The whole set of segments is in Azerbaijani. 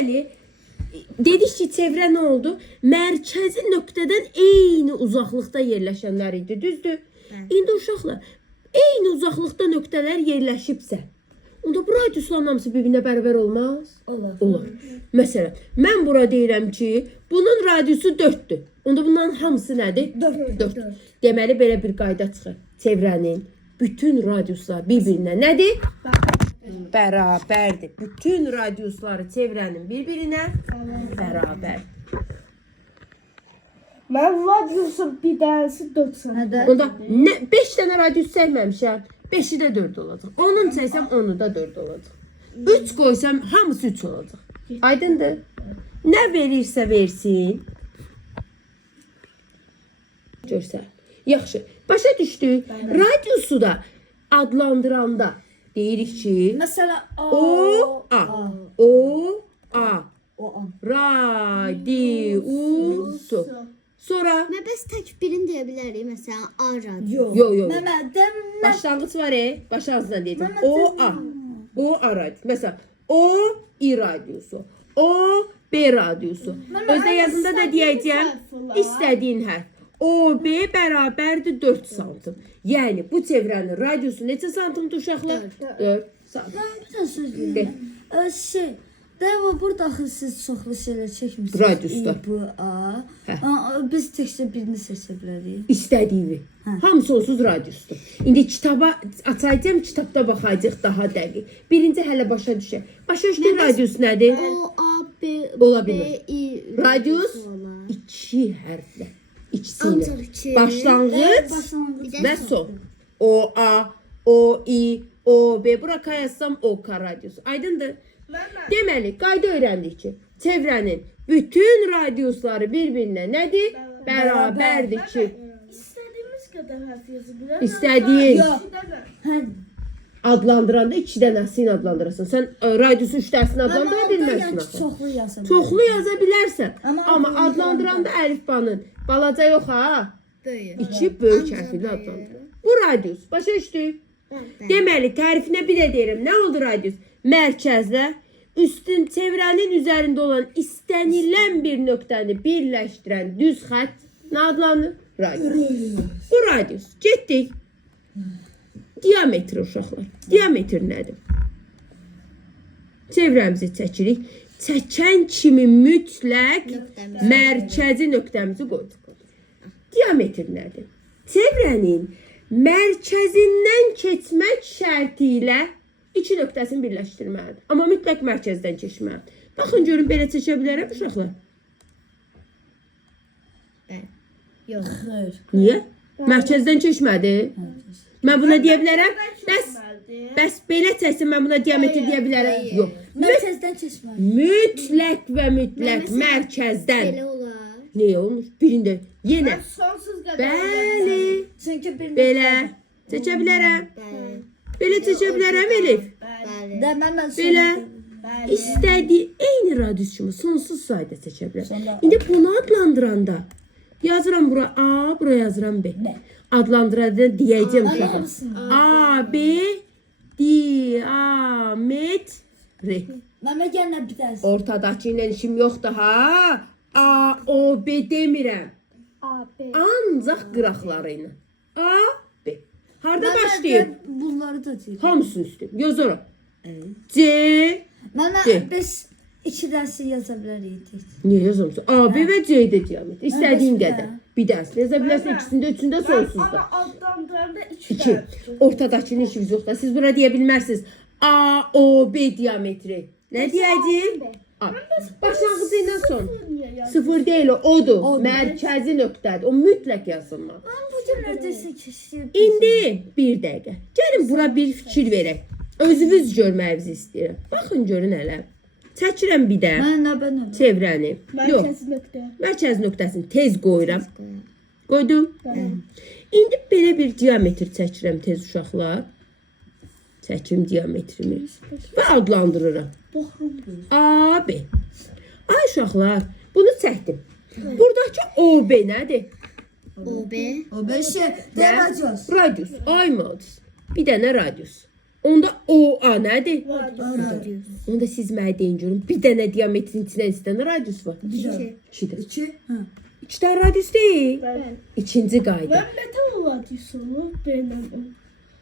Deməli, dedik ki, çevrə nə oldu? Mərkəzi nöqtədən eyni uzaqlıqda yerləşənlər idi, düzdür? İndi uşaqlar, eyni uzaqlıqda nöqtələr yerləşibsə, onda bu radiusların hamısı bir-birinə bərabər olmaz? Olar. Məsələn, mən bura deyirəm ki, bunun radiusu 4-dür. Onda bunların hamısı nədir? 4. Deməli, belə bir qayda çıxır. Çevrənin bütün radiuslar bir-birinə nədir? Bərabərdir. Bütün radiusları çevrənin bir-birinə bərabər. Mən radiusun bir dənəsi 90. Onda 5 dənə radius çəkməmişəm. 5-i də 4 olacaq. 10-u çəksəm 10-u da 4 olacaq. 3 qoysam hamısı 3 olacaq. Aydındır? Nə verirsə versin. Görsən. Yaxşı. Başa düşdük. Radiusu da adlandıranda deyirik ki, Məsələn, O-A. Radiusu. Sonra Mən bəs tək birini deyə bilərik, məsələn, A radius. Yox. Məmədəm, Başlanğıc var baş ağzına deyəcəm. O-A. O-A radius. Məsələn, O-I radiusu. O-B radiusu. Özdə yazında da deyəcəm, istədiyin hərf. O-B bərabərdir 4 santim. Yəni, bu çevrənin radiusu neçə santimdir uşaqlar? 4 santim. bir də söz deyim. Burada axı siz çoxlu şeylər çəkmişsiniz. Radiuslar. A. Biz təkcə birini seçə bilərik. İstədiyini. Hamı sonsuz radiusdur. İndi kitaba açacağım, kitabda baxacaq daha dəqiq. Birinci hələ başa düşək. Başa düşdüyün radius nədir? O, A, B, Ola B, bilmir. I. Radius olar. 2 hərflə. İkisi ilə. Ancaq iki. Başlanğıc və son. O-A, O-I, O-B. Bura yazsam O-K radiusu. Aydındır? Deməli, qayda öyrəndik ki, çevrənin bütün radiusları bir-birinə nədir? Bərabərdir ki, İstədiyimiz qədər hərf yazı bilərik. istədiyin Hə. adlandıranda 2 dənəsini adlandırırsan. Sən radiusu 3 dənəsini adlandıra bilməzsin axı. Çoxlu yazın. Çoxlu yaza bilərsən. Amma Amma adlandıranda əlifbanın balaca yox ha. Böyük. 2 böyük hərfini adlandırır. Bu radius. Başa düşdük? Deməli, tərifinə bir də deyirəm. Nə oldu radius? Mərkəzlə üstün çevrənin üzərində olan istənilən bir nöqtəni birləşdirən düz xətt nə adlanır? Radius. Bu radius. Getdik. Diametr uşaqlar. Diametr nədir? Çevrəmizi çəkirik. Çəkən kimi mütləq mərkəzi nöqtəmizi qoyduq. Diametr nədir? Çevrənin mərkəzindən keçmək şərti ilə 2 nöqtəsini birləşdirməlidir. Amma mütləq mərkəzdən keçməlidir. Baxın, görün, belə çəkə bilərəm uşaqlar. Yox. Niyə? Mərkəzdən keçmədi. Mən buna deyə bilərəm. Bəs belə çəksin, mən buna diametr deyə bilərəm. Yox. Mərkəzdən keçmək. Mütləq və mütləq mərkəzdən. Belə olar. Niyə olmuş? Birində yenə. Sonsuz qədər. Bəli. Çünki bir Belə çəkə bilərəm. Bəli. Belə çəkə bilərəm Elif. Bəli. Demə Belə istədiyi eyni radius kimi sonsuz sayda çəkə bilər. İndi bunu adlandıranda yazıram bura A, bura yazıram B. Adlandıranda deyəcəm uşağa. A, B, diametri. Məmə gəlmə bir dərs. Ortadakı ilə işim yoxdur ha. A, O, B demirəm. A, B. Ancaq qıraqları ilə. A, B. Harda başlayıb? Bunları da deyir. Hamısını üstü. Yazıram. C. Məmə C. biz 2 dərsi yaza bilərik. Niyə yazamısın? A, B və C də diametr. İstədiyin bəs qədər. Bir dərs yaza bilərsən, ikisində, üçündə, sonsuzda. Amma adlandıranda 2 2. Ortadakının işimiz yoxdur. Siz bura deyə bilmərsiniz. A, O, B diametri. Nə deyəcəyim? A. Başlanğıcı ilə son. 0 deyil o, odur. Mərkəzi nöqtədir. O mütləq yazılmalı. Bu gün neredeyse keçir. İndi bir dəqiqə. Gəlin bura bir fikir verək. Özünüz görməyinizi istəyirəm. Baxın görün hələ. Çəkirəm bir də Mən nə ben çevrəni. Yox, nöqtə. mərkəz nöqtəsini tez qoyuram. Qoydum. İndi belə bir diametr çəkirəm tez uşaqlar. Çəkim diametrimi və adlandırıram. A, B. Ay uşaqlar, bunu çəkdim. Buradakı OB nədir? OB. O 5 deməcəz. Radius. Ay modus. Bir dənə radius. Onda OA nədir? Radius. Onda siz mənə deyin görün. Bir dənə diametrin içində neçə dənə radius var? 2. 2 də. 2. Ha. 2 dənə radius deyil. Ben, İkinci qayda. ben metal radius olur. Benim.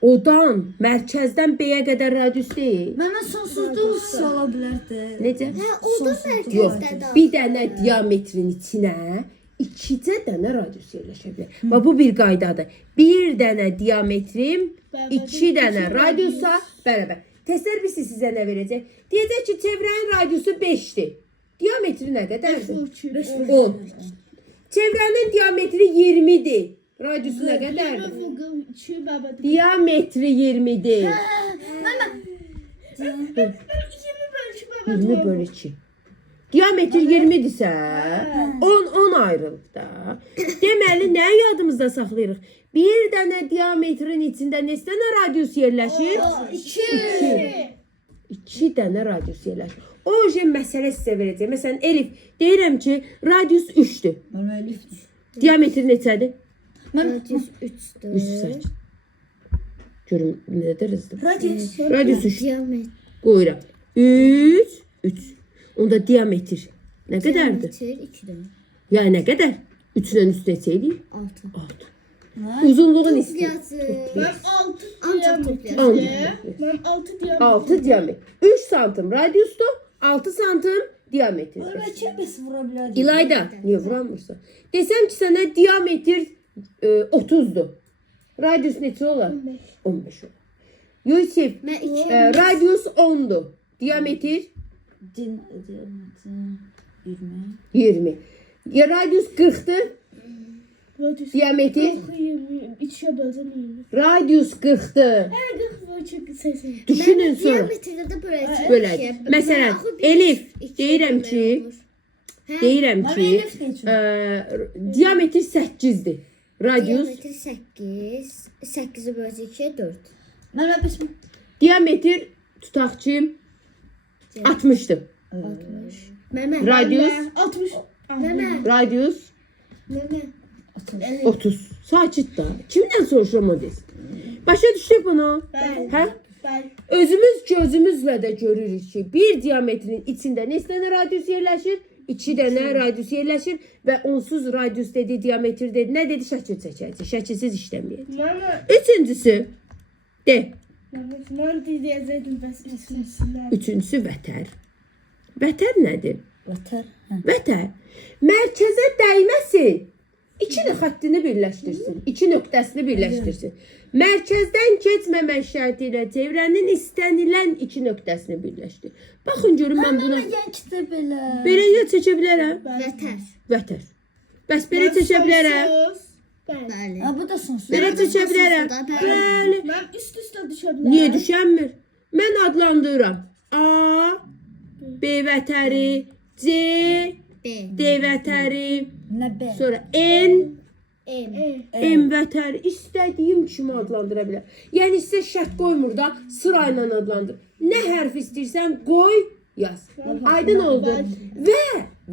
Odan, mərkəzdən B-yə qədər radius deyil. Mənə sonsuzluq sala bilərdi. Necə? Hə, o da Yox, mərkəzdə bir dənə diametrin içinə 2 dənə radius yerləşə bilər. Və bu bir qaydadır. Bir dənə diametrim 2 dənə radiusa bərabər. Testlər bilsin sizə nə verəcək? Deyəcək ki, çevrənin radiusu 5-dir. Diametri nə qədərdir? 10. Çevrənin diametri 20-dir. Radiusu nə qədərdir? Diametri 20-dir. 20 bölü 2. Diametr 20-dirsə, 10 ayrılıb da. Deməli, nə yadımızda saxlayırıq? Bir dənə diametrin içində neçə dənə radius yerləşir? 2 dənə radius yerləşir. O məsələ sizə verəcək. Məsələn, Elif, deyirəm ki, radius 3-dür. Mənə elifdir. Diametr neçədir? Radius 3 3'dür. saç. Görün, nədir hızdır? Radius. Radius 3. Diametr. Qoyuram. 3. Onda diametr nə qədərdir? Diametr 2'dir. Yəni nə qədər? 3-dən üstə etsəydik 6. 6. Uzunluğun isti. Yazı. Ben 6 Ancak diametre. toplayalım. Ben 6 diametre. 6 diametr. 3 santim radiusdur, 6 santim diametr. Mənə kəbəs vura bilərdi. İlayda, niyə vuramırsan? Desəm ki, sənə diametr 30-dur. Radius neçə olar? 15 olar. Yusif, Ben 2. radius 10'dur. Diametr Din 20. 20. Ya radius 40'dır. Radius. Diametr 2'ye bölünüyor. radius 40'dır. Her 40 çok sesim. Düşünün sonra. Diametrdə də böləcək. Bölək. Məsələn, Elif, deyirəm ki, deyirəm Mənə ki, elif deyəcəm. diametr 8'dir. Radius Diametr 8. 8'i böləcək 2'ye 4. Mənə bəs diametr tutaq ki 60'dır. 60. Meme. Radius 60. Meme. radius Meme. 30. Sakit da. Kimdən soruşuram o desin? Başa düşdük bunu? Ben. Hə? Ben. Özümüz gözümüzlə də görürük ki, bir diametrin içində neçə dənə radius yerləşir? 2 dənə radius yerləşir və onsuz radius dedi, diametr dedi. Nə dedi? Şəkil çəkəcək. Şəkilsiz işləməyəcək. Mama. Üçüncüsü de. Ben diyecektim bas ismisinden. Üçüncüsü vətər. Vətər nədir? vətər. Vətər mərkəzə dəyməsin. İki xəttini birləşdirsin. 2 nöqtəsini birləşdirsin. Mərkəzdən keçməmək şərti ilə çevrənin istənilən 2 nöqtəsini birləşdir. Baxın görün mən buna Gəncdə belə. belə yer çəkə bilərəm. Vətər. Vətər. Bəs belə çəkə bilərəm. Ben. Bəli. Ha bu da sonsuz. Belə çəkə bilərəm. Bəli. Bəli. Ben üst üste düşebilirim. Niyə düşənmir? Mən adlandırıram. A, B vətəri, C, B. D vətəri, Nə B? sonra N, M. M vətəri istədiyim kimi adlandıra bilər. Yəni sizə şərt qoymur da sırayla adlandır. Nə hərf istəyirsən qoy, yaz. Aydın oldu.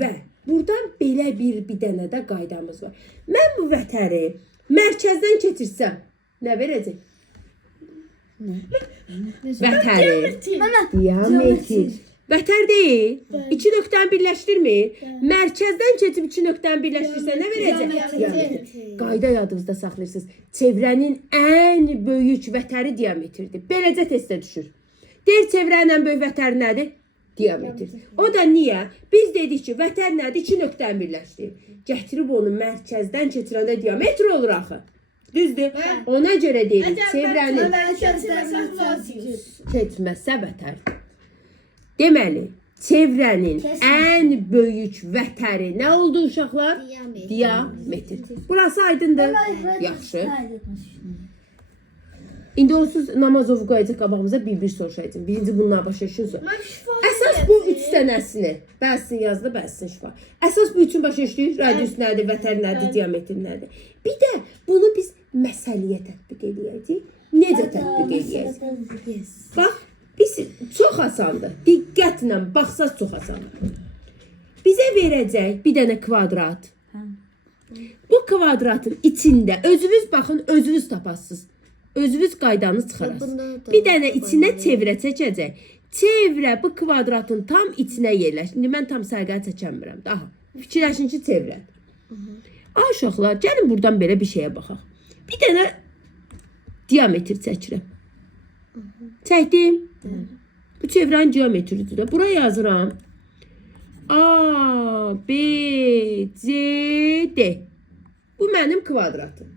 Və buradan belə bir dənə də qaydamız var. Mən bu vətəri mərkəzdən keçirsəm nə verəcək? Vətəri. Diametr. Vətər deyil. 2 nöqtəni birləşdirmir. Mərkəzdən keçib 2 nöqtəni birləşdirsə nə verəcək? Diametr. Qayda yadınızda saxlayırsınız. Çevrənin ən böyük vətəri diametrdir. Beləcə testə düşür. Deyir çevrənin ən böyük vətəri nədir? Diametr. O da niyə? Biz dedik ki, vətər nədir? 2 nöqtəni birləşdirir. Gətirib onu mərkəzdən keçirəndə diametr olur axı. Düzdür? Ona görə deyirik, çevrənin keçməsə vətərdir. Deməli, çevrənin ən böyük vətəri nə oldu uşaqlar? Diametr. Diametr. Burası aydındır. Yaxşı. İndi onsuz Namazovu qoyacaq qabağımıza bir soruşacağım. Birinci bununla başa düşürsün. Əsas bu 3 dənəsini. Bəsini yazdı, bəsini şifa. Əsas bu üçün başa düşdük. Radius nədir, vətər nədir, diametr nədir? Bir də bunu biz məsələyə tətbiq edəcəyik. Necə tətbiq edəcəyik? Bax, biz çox asandır. Diqqətlə baxsaz çox asandır. Bizə verəcək bir dənə kvadrat. Bu kvadratın içində özünüz baxın, özünüz tapasınız. Özünüz qaydanı çıxarasınız. Bunda da- Bir dənə içinə çevrə çəkəcək. Çevrə bu kvadratın tam içinə yerləş. İndi mən tam sərgəni çəkəmirəm. Daha. Fikirləşin ki, çevrə. Ay uşaqlar, gəlin buradan belə bir şeyə baxaq. Bir dənə diametr çəkirəm. Çəkdim. Bu çevrənin diametridir də. Bura yazıram. A, B, C, D. Bu mənim kvadratım.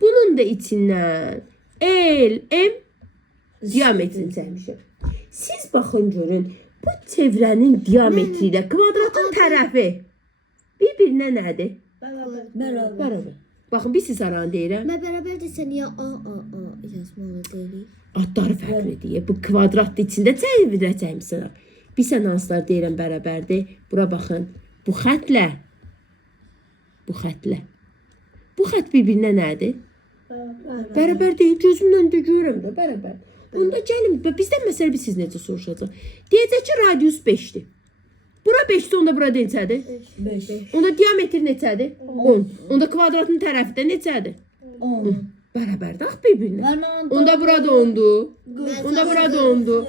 Bunun da içindən L, M diametrini çəkmişəm. Siz baxın görün, bu çevrənin diametri ilə kvadratın tərəfi bir-birinə nədir? Beraber. Bərabər. Baxın, bir siz aranı deyirəm. Mən bərabər desə niyə A yazmalı deyilik? Adları fərqlidir. Bu kvadratın içində çevrə çəkmişsən. Bir sən hansılar deyirəm bərabərdir. Bura baxın. Bu xətlə. Bu xətlə. Bu xət bir-birinə nədir? Bərabər deyil. Gözümlə də görürəm də bərabər. Onda gəlin, bizdən məsələ bir siz necə soruşacaq. Deyəcək ki, radius 5-dir. Bura 5-dir, onda bura neçədir? 5. Onda diametr neçədir? 10. Onda kvadratın tərəfi də neçədir? 10. Bərabərdir axı bir-birinə. Ben Onda bura da 10-dur. Onda bura da 10-dur.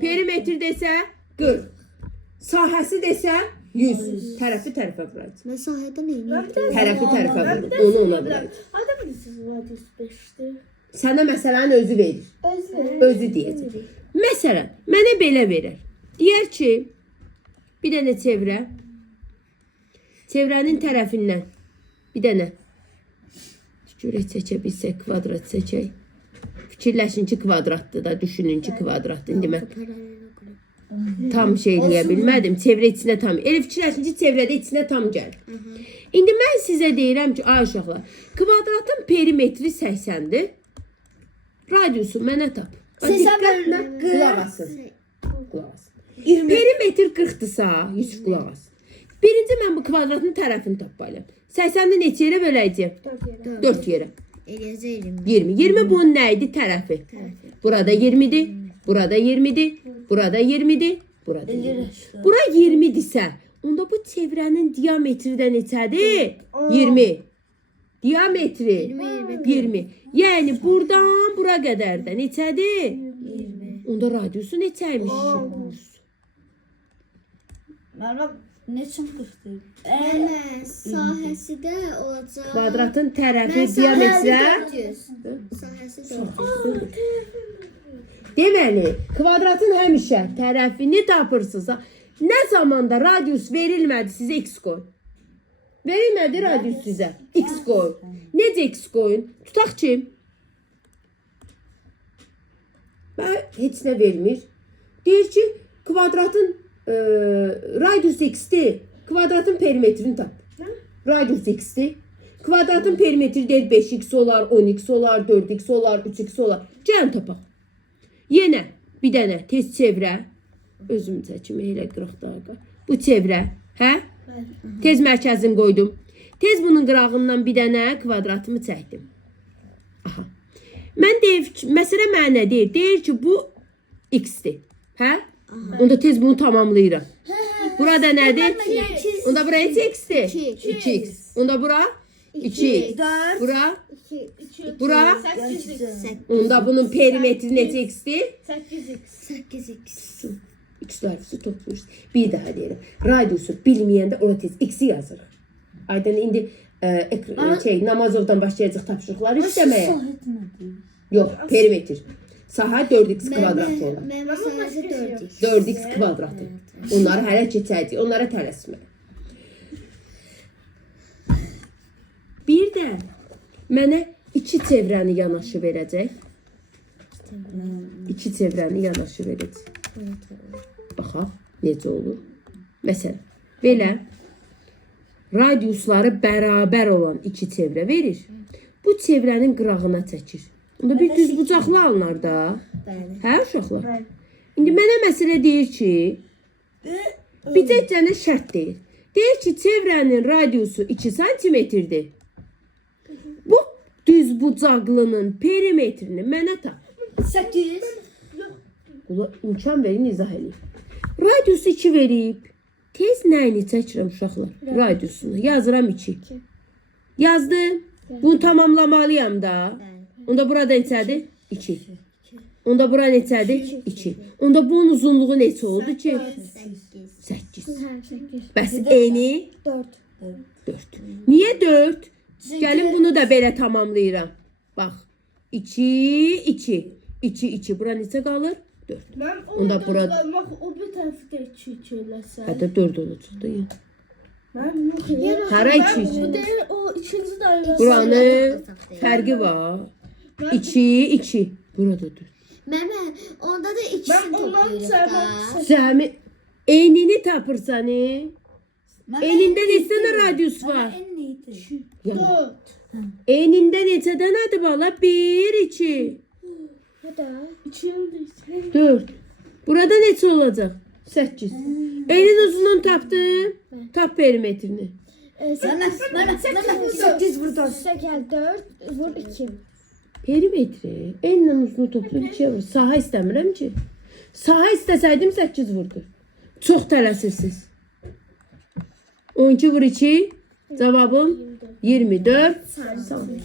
Perimetr desə 40. Sahəsi desə 100. Tərəfi tərəfə vuracaq. Mən sahədə neyim? Tərəfi tərəfə vurur. Onu ona vuracaq. Hadi bilirsiniz radius 5'ti. Sənə məsələni özü verir. Özü deyəcək. Məsələn, mənə belə verir. Deyər ki, bir dənə çevrə. Çevrənin tərəfindən bir dənə görək çəkə bilsək, kvadrat çəkək. Fikirləşin ki, kvadratdır da, düşünün ki, kvadratdır. İndi mən tam şey eləyə bilmədim. Çevrə içinə tam. Elə fikirləşin ki, çevrədə içinə tam gəlir. İndi mən sizə deyirəm ki, ay uşaqlar, kvadratın perimetri 80-dir. Radiusu mənə tap. Diqqətlə qulaq asın. Qulaq asın. Perimetr 40-dırsa, Yusuf qulaq asın. Birinci mən bu kvadratın tərəfini tapmalıyam. 80-ni neçə yerə böləcəyim? 4 yerə. Eləyəcəyim. 20. 20 bunun nə idi? Tərəfi. Burada 20-dir. Burada 20-dir. Burada 20-dir. Burada 20. Bura 20-dirsə, onda bu çevrənin diametri də neçədir? 20. Diametri 20. Yəni buradan bura qədər də neçədir? 20. Onda radiusu neçəymiş? Ben bak ne için 40 değil. Mənə sahəsi də olacaq. Kvadratın tərəfi diametrə. 400. Sahəsi 400. Deməli, kvadratın həmişə tərəfini tapırsınızsa, nə zamanda radius verilmədi sizə x qoyun. Verilmədi radius sizə x qoyun. Necə x qoyun? Tutaq ki, heç nə vermir. Deyir ki, kvadratın radius x-dir. Kvadratın perimetrini tap. Radius x-dir. Kvadratın perimetri deyir 5x olar, 10x olar, 4x olar, 3x olar. Gəlin tapaq. Yenə bir dənə tez çevrə. Özüm çəkim elə qıraqdaqa. Bu çevrə, hə? Tez mərkəzini qoydum. Tez bunun qırağından bir dənə kvadratımı çəkdim. Aha. Mən deyir, məsələ mənə nə deyir? Deyir ki, bu x-dir. Hə? Onda tez bunu tamamlayıram. Burada nədir? Onda bura x-dir. 2x. Onda bura 2x. Bura? Bura? 8x. Onda bunun perimetri necə x-dir? 8x. 8x. X tarifisi toplayırız. Bir daha deyirəm. Radiusu bilməyəndə ora tez x-i yazırıq. Aydın indi Namazovdan başlayacaq tapşırıqları işləməyə. Sahət ne değil? Yox, perimetr. Sahə 4x kvadratı olur. Mənim sahəsi 4x. 4x kvadratı. Onları hələ keçəcək. Onlara tələsmə. Bir də mənə iki çevrəni yanaşı verəcək. İki çevrəni yanaşı verəcək. Baxaq, necə olur. Məsələn, belə radiusları bərabər olan iki çevrə verir. Bu çevrənin qırağına çəkir. Onda bir düz bucaqlı alınar da. Hə, uşaqlar? İndi mənə məsələ deyir ki, bir dənə şərt deyir. Deyir ki, çevrənin radiusu 2 santimetrdir. Bu düz bucaqlının perimetrini mənə tap. 8. Ula imkan verin, izah edin. Radiusu 2 verib. Tez nəyini çəkirəm uşaqlar? Radiusunu. Yazıram 2. Yazdım. Bunu tamamlamalıyam da. Onda burada neçədir? 2. Onda bura neçədir? 2. Onda bunun uzunluğu neçə oldu ki? 8. Bəs eni 4. 4. Niyə 4? Gəlin bunu da belə tamamlayıram. Bax. 2, 2. 2, 2. Bura neçə qalır? 4. Ben Onda onu burada- da o bir tarafı da 2 eləsəm. Hətta 4 olacaq da. Yəni. Ben yok ya. Hara Ben 2? bu değil o ikinci daire. Buranın fərqi var. 2, 2. Burada 4. Meme onda da ikisini Ben ondan topluyoruz sonra da. Səmi enini tapırsan, Mən enində neçə dənə radius var? en neydi? 4. Enində neçə dənədir bala? 1, 2, Hadi. 2 yıl 4. Burada neçə olacaq? 8. Enin uzunluğunu tapdım. Tap perimetrini. Mən 8 burada. Şeker 4 vur 2. Perimetri. Enlə uzunluğu toplayıb 2'ye vur. Saha istəmirəm ki. Saha istəsəydim 8 vurdu. Çox tələsirsiz. 12 vur 2. Cavabım 24 saniye.